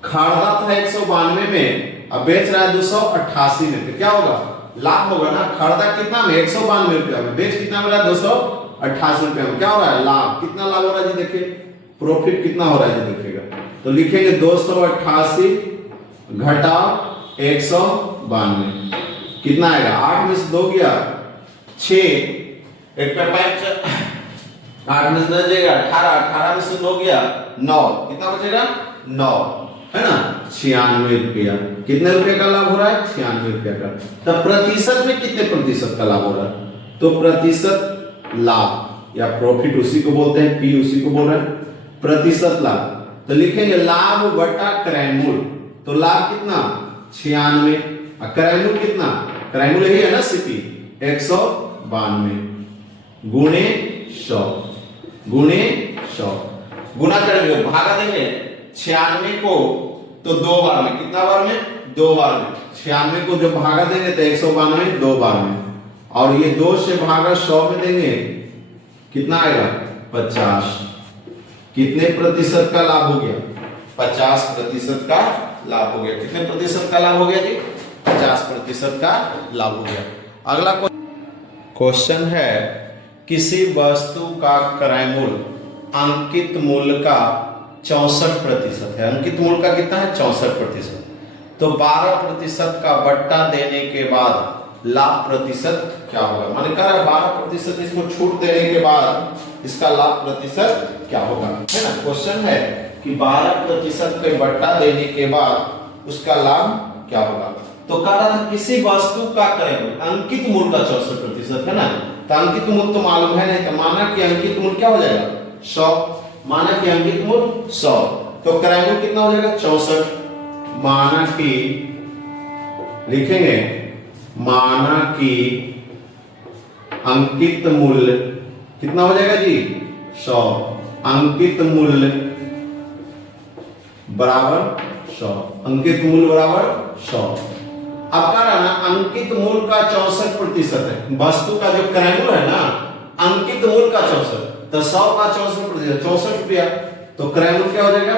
खरीदा था 192 में, अब बेच रहा है 288 में, तो क्या होगा? लाभ होगा ना। खरीदा कितना में? 192 रुपया में, बेच कितना में रहा? 288 रुपया में। क्या हो रहा है? लाभ। कितना लाभ हो रहा है जी? देखिए प्रॉफिट कितना हो रहा है जी, देखिएगा। तो लिखेंगे 288 घटा 192, कितना आएगा? 8 में से 2 गया 6, एक पे 5, 8 में से 2 जाएगा 18, 18 में से 2 गया 9, कितना बचेगा? 9, है ना। 96 रुपया। कितने रुपए का लाभ हो रहा है? 96 रुपया का। तब प्रतिशत में कितने प्रतिशत का लाभ हो रहा है? तो प्रतिशत लाभ या प्रॉफिट उसी को बोलते हैं, पी उसी को बोल रहे हैं, प्रतिशत लाभ। तो लिखेंगे लाभ बटा क्रय मूल्य। तो लाभ कितना? 96, और क्रय मूल्य कितना? क्रय मूल्य यही है ना सीपी, 192 गुणे 100, गुणे 100 गुना करेंगे, भागा देंगे 96 को तो 2 बार में, कितना बार में? 2 बार में। 96 को जब भागा देंगे तो 192 2 बार में, और ये 2 से भागा 100 में देंगे, कितना आएगा? 50। कितने प्रतिशत का लाभ हो गया? 50% का लाभ हो गया। कितने प्रतिशत का लाभ हो गया जी? 50% का लाभ हो गया। अगला क्वेश्चन है, किसी वस्तु का क्रय मूल्य अंकित मूल्य का 64% है। अंकित मूल्य का कितना है? 64%। तो 12% का बट्टा देने के बाद लाभ प्रतिशत क्या होगा? माने कह रहा है 12% इसको छूट देने के बाद इसका लाभ प्रतिशत क्या होगा, है ना। क्वेश्चन है कि 12% के बट्टा देने के बाद उसका लाभ क्या होगा। तो कह रहा था किसी वस्तु का क्रय मूल्य, अंकित मूल्य का 64% है ना। तो अंकित मूल्य तो मालूम है नहीं, तो माना कि अंकित मूल्य क्या हो जाएगा? 100। माना कि अंकित मूल्य 100, तो क्रय मूल्य कितना हो जाएगा? 64। माना कि लिखेंगे, माना कि अंकित मूल्य कितना हो जाएगा जी? 100। अंकित मूल्य बराबर 100, अंकित मूल्य बराबर 100। अब कह रहा ना अंकित मूल्य का 64% है, वस्तु का जो क्रय मूल्य है ना, अंकित मूल्य का 64, तो 100 का 64%, 64 रुपया। तो क्रय मूल्य क्या हो जाएगा?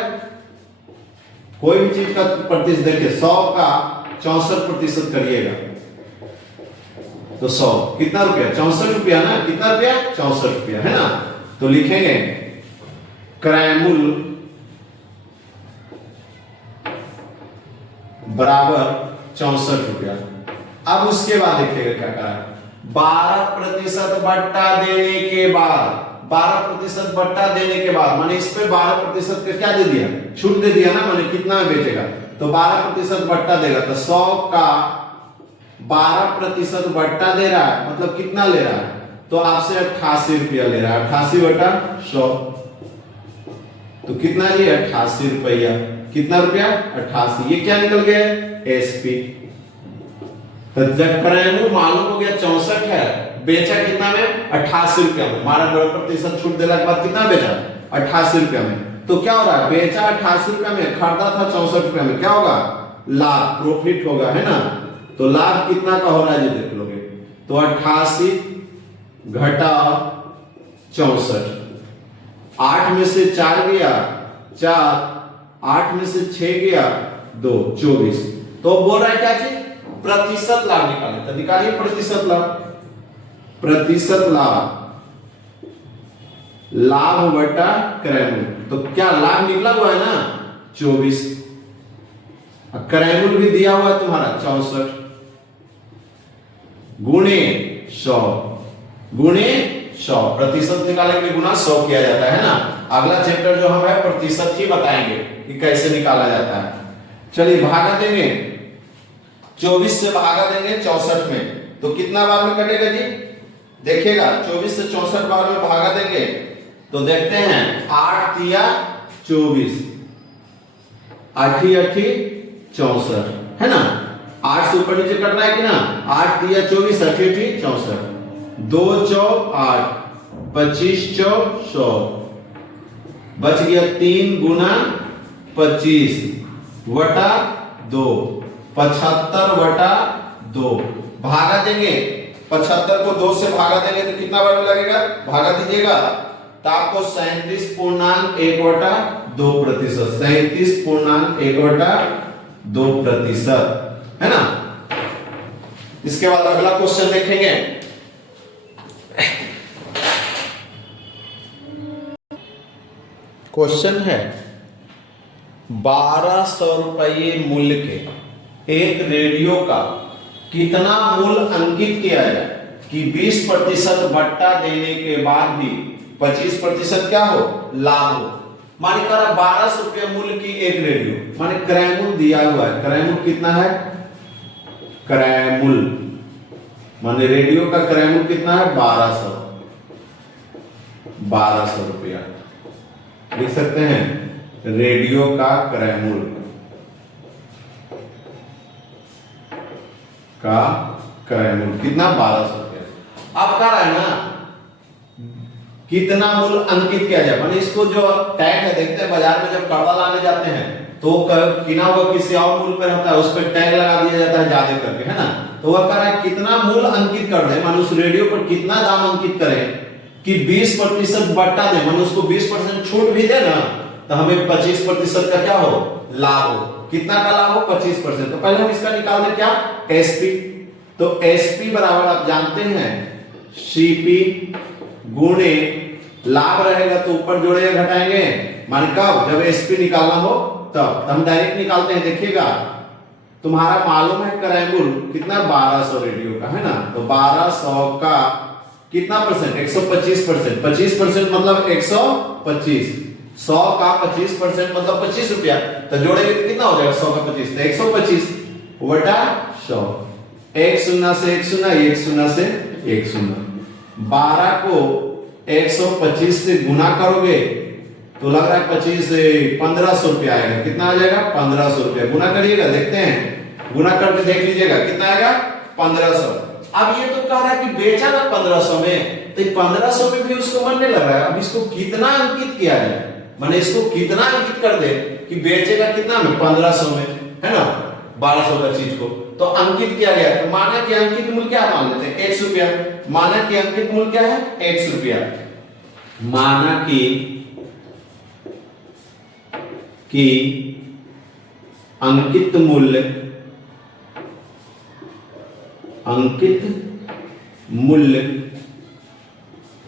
कोई भी चीज का प्रतिशत देखिए, 100 का 64% करिएगा तो 100 कितना रुपया? 64 रुपया ना। कितना रुपया? 64 रुपया, है ना। तो लिखेंगे क्रय मूल्य बराबर 64 रुपया। अब उसके बाद देखिएगा क्या करा, 12% बट्टा देने के बाद, 12% बट्टा देने के बाद माने इस पे 12% का क्या दे दिया? छूट दे दिया ना। माने कितना में बेचेगा? तो 12% बट्टा देगा, तो 100 का 12% बट्टा दे रहा है, मतलब कितना ले रहा है? तो आपसे 88 रुपया ले रहा है। 88 बटा 100 तो कितना जी? 88 रुपया। कितना रुपया? 88। ये क्या निकल गया? एसपी। तो जब क्रय मूल्य मालूम हो गया 64 है, बेचा कितना में? 88 रुपया में। हमारा 12% छूट देने के बाद कितना बेचा? 88 रुपया में। तो क्या हो रहा है? बेचा 88 रुपया में, खरीदा था 64 रुपया में। क्या होगा? लाभ, प्रॉफिट होगा, है ना। तो लाभ कितना का हो रहा है? देख लोगे तो 88 घटा 64, 8 में से 4 गया 4, 8 में से 6 गया 2, 24। तो बोल रहा है क्या चीज? प्रतिशत लाभ निकाले। तो निकालिए प्रतिशत लाभ। प्रतिशत लाभ, लाभ बटा क्रय मूल्य। तो क्या लाभ निकला हुआ है ना? 24। क्रय मूल्य भी दिया हुआ है तुम्हारा 64 गुणे 100, गुणे 100। प्रतिशत निकालने के लिए गुना 100 किया जाता है ना। अगला चैप्टर जो हम है प्रतिशत ही बताएंगे कि कैसे निकाला जाता है। चलिए भागा देंगे, 24 से भागा देंगे 64 में, तो कितना बार में कटेगा जी? देखिएगा 24 से 64 बार में भागा देंगे तो देखते हैं 8 तिया 24, 8 8 64, है ना। 8 से ऊपर नीचे कट रहा है कि ना। 8 तिया 24, 8 8 64, 2 चौक 8, 25 चौक 100, बच गया 3 गुना 25 वटा 2, 75 वटा 2। भागा देंगे 75 को 2 से भागा देंगे तो कितना बार में लगेगा? भागा दीजिएगा तो आपको 37.1/2%, 37.1/2% है ना। इसके बाद अगला क्वेश्चन देखेंगे। क्वेश्चन है 1200 रुपये मूल्य के एक रेडियो का कितना मूल्य अंकित किया जाए कि 20% बट्टा देने के बाद भी 25% क्या हो, लाभ हो। माने करा 1200 रुपये मूल्य की एक रेडियो, माने क्रय मूल्य दिया हुआ है। क्रय मूल्य कितना है, क्रय मूल्य माने रेडियो का क्रय मूल्य कितना है, 1200 रुपया लिख सकते हैं। रेडियो का क्रय मूल्य कितना, 1200 रुपया। अब कह रहा है ना कितना मूल्य अंकित किया जाए, माने इसको जो टैग है, देखते हैं बाजार में जब कड़वा लाने जाते हैं तो किना हुआ किसी और मूल्य पर होता है, उस पर टैग लगा दिया जाता है ज्यादा करके, है ना। तो वह कह रहा है कितना मूल्य अंकित कर दे, माने उस रेडियो पर कितना दाम अंकित करें कि 20% बट्टा दे, माने उसको 20% छूट भी दे ना, तो हमें 25% का क्या हो, लाभ हो। कितना का लाभ हो, 25%। तो पहले हम इसका निकाल दें क्या, एसपी। तो एसपी बराबर आप जानते हैं सीपी गुणे लाभ रहेगा तो ऊपर जोड़ेगा घटाएंगे, मान कब, जब एसपी निकालना हो तब। हम डायरेक्ट निकालते हैं। देखिएगा तुम्हारा मालूम है क्रय मूल्य कितना, 1200 रेडियो का, है ना। तो 1200 का कितना परसेंट, 125%। 25% मतलब 125, 100 का 25% मतलब 25 रुपया। तो जोड़ेंगे तो कितना हो जाएगा, 100 का 25 तो 125 बटा 100। 1 0 से 1 0, 1 0 से 1 0। 12 को 125 से गुना करोगे तो लग रहा है 25 से 1500 रुपया आएगा। कितना आ जाएगा, 1500 रुपया। गुना करिएगा, देखते हैं, गुना करके देख लीजिएगा कितना आएगा, 1500। अब ये तो कह रहा है कि बेचा ना 1500 में, तो 1500 में भी उसको मन नहीं लग रहा है। अब इसको कितना अंकित किया जाए, माने इसको कितना अंकित कर दे कि बेचेगा कितना में, 1500 में, है ना, 1200 का चीज को तो अंकित किया गया। तो माना कि अंकित मूल्य क्या मान लेते हैं, 1 रुपया। माना कि अंकित मूल्य क्या है, 1 रुपया। माना कि अंकित मूल्य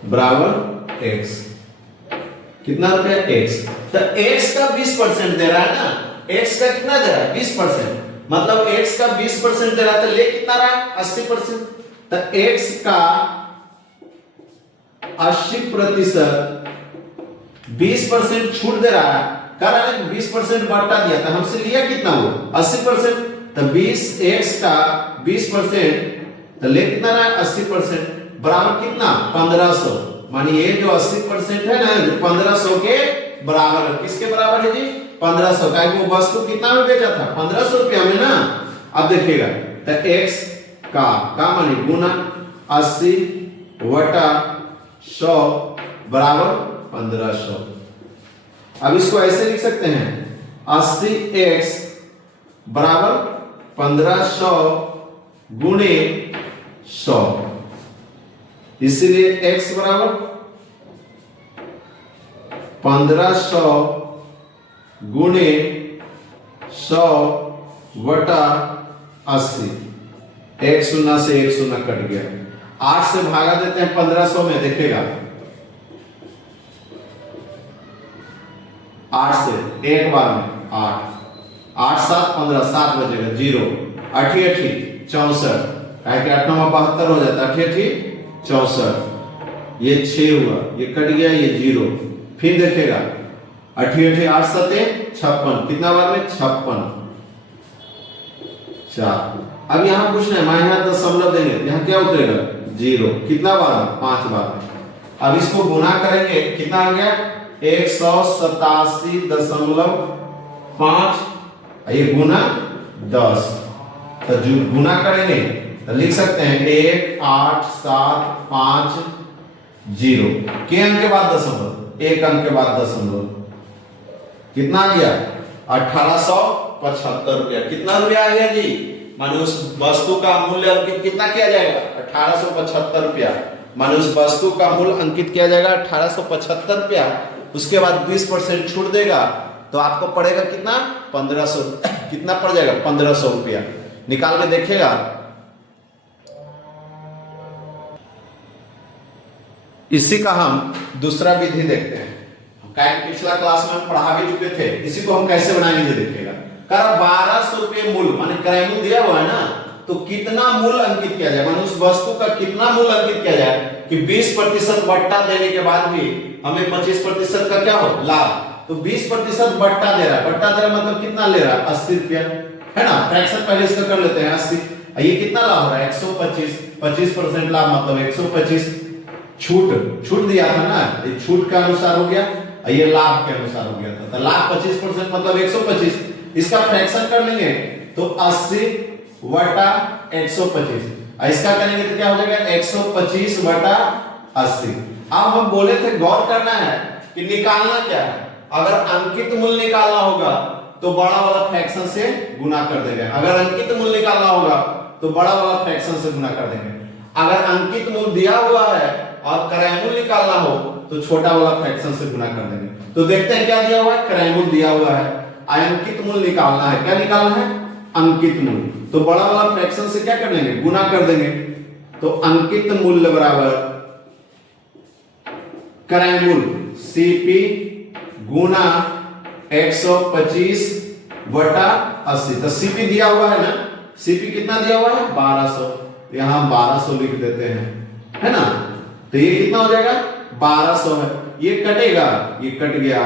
बराबर x। कितना रुपया, x। तो x का 20% दे रहा है ना, x का कितना दे रहा है, 20%। मतलब x का 20% दे रहा है तो ले कितना रहा है, 80%। तो x का 80% 20% छूट दे रहा है, कह रहा है 20% बट्टा दिया था, हमसे लिया कितना, वो 80%। तो 20x का 20% तो ले कितना रहा है, 80% बराबर कितना, 1500। मानिए जो 80% है ना, जो 1500 के बराबर है। किसके बराबर है जी, 1500 का। वो वस्तु कितना में बेचा था, 1500 रुपया में ना। अब देखिएगा तो x का मानी गुना 80 बटा 100 बराबर 1500। अब इसको ऐसे लिख सकते हैं, 80x बराबर 1500 गुणे 100। इसलिए x बराबर 1500 गुणे 100 बटा 80। 1 0 से 1 0 कट गया। 8 से भागा देते हैं 1500 में, देखिएगा 8 से एक बार में 8 8 7 15 7 बचेगा 0। 8 8 64, क्या 8 9 72 हो जाता है। 8 8 64, ये 6 हुआ, ये कट गया, ये 0। फिर देखेगा 8 8 8 7 56, कितना बार में, 56 4। अब यहां पूछना है, मैं यहां दशमलव देंगे, यहां क्या उतरेगा, 0। कितना बार में, 5 बार में। अब इसको गुना करेंगे, कितना आ गया, 187.5, ये गुना 10। तो जो गुना करेंगे तो लिख सकते हैं 18750 के अंक के बाद दशमलव, एक अंक के बाद दशमलव। कितना आ गया, 1875 रुपया। कितना रुपया आ गया जी, माने उस वस्तु का मूल्य कितना किया जाएगा, 1875 रुपया। माने उस वस्तु का मूल्य अंकित किया जाएगा 1875 रुपया, उसके बाद 20% छूट देगा तो आपको पड़ेगा कितना 1500, कितना पड़ जाएगा 1500 रुपया। निकाल के देखिएगा। इसी का हम दूसरा विधि देखते हैं। पिछला क्लास में हम पढ़ा भी चुके थे, इसी को हम कैसे बनाएंगे देखिएगा। 1200 रुपये मूल्य माने क्रय मूल्य दिया हुआ है ना, तो कितना मूल्य अंकित किया जाए, माने उस वस्तु का कितना मूल्य अंकित किया जाए कि 20% बट्टा देने के बाद भी हमें 25% का क्या हो लाभ। तो 20% बट्टा दे रहा है, बट्टा दे रहा है मतलब कितना ले रहा है 80 रुपया, है ना। फ्रैक्शन पहले इसका कर लेते हैं 80, ये कितना लाभ हो रहा है 125, 25% लाभ मतलब 125। छूट दिया था ना, ये छूट के अनुसार हो गया, ये लाभ के अनुसार हो गया था। तो लाभ 25% मतलब 125, इसका फ्रैक्शन कर लेंगे तो 80 बटा 125, इसका करेंगे तो क्या हो जाएगा 125 बटा 80। अब हम बोले थे गौर करना है कि निकालना क्या है। अगर अंकित मूल्य निकालना होगा तो बड़ा वाला फ्रैक्शन से गुना कर देंगे, अगर अंकित मूल्य निकालना होगा तो बड़ा वाला फ्रैक्शन से गुना कर देंगे। अगर अंकित मूल्य दिया हुआ है और क्रय मूल्य निकालना हो तो छोटा वाला फ्रैक्शन से गुना कर देंगे। तो देखते हैं क्या दिया हुआ है, क्रय मूल्य दिया हुआ है, अंकित मूल्य निकालना है। क्या निकालना है अंकित मूल्य, तो बड़ा वाला फ्रैक्शन से क्या कर देंगे गुना कर देंगे। तो अंकित मूल्य बराबर क्रय मूल्य सीपी गुना 125 बटा 80। तो सीपी दिया हुआ है ना, सीपी कितना दिया हुआ है 1200, यहां 1200 लिख देते हैं, है ना। तो ये कितना हो जाएगा 1200 है, ये कटेगा, ये कट गया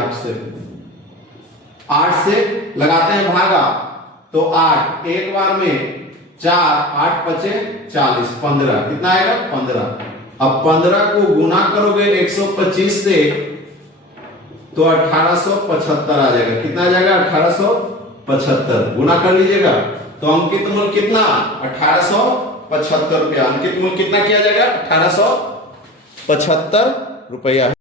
8 से लगाते हैं भागा तो 8 एक बार में 4, 8 पचे 40, 15 कितना आएगा 15। अब 15 को गुना करोगे 125 से तो 1875 आ जाएगा। कितना आ जाएगा 1875, गुना कर लीजिएगा तो अंकित मूल्य कितना 1875 रुपया। अंकित मूल्य कितना किया जाएगा 1875 रुपया।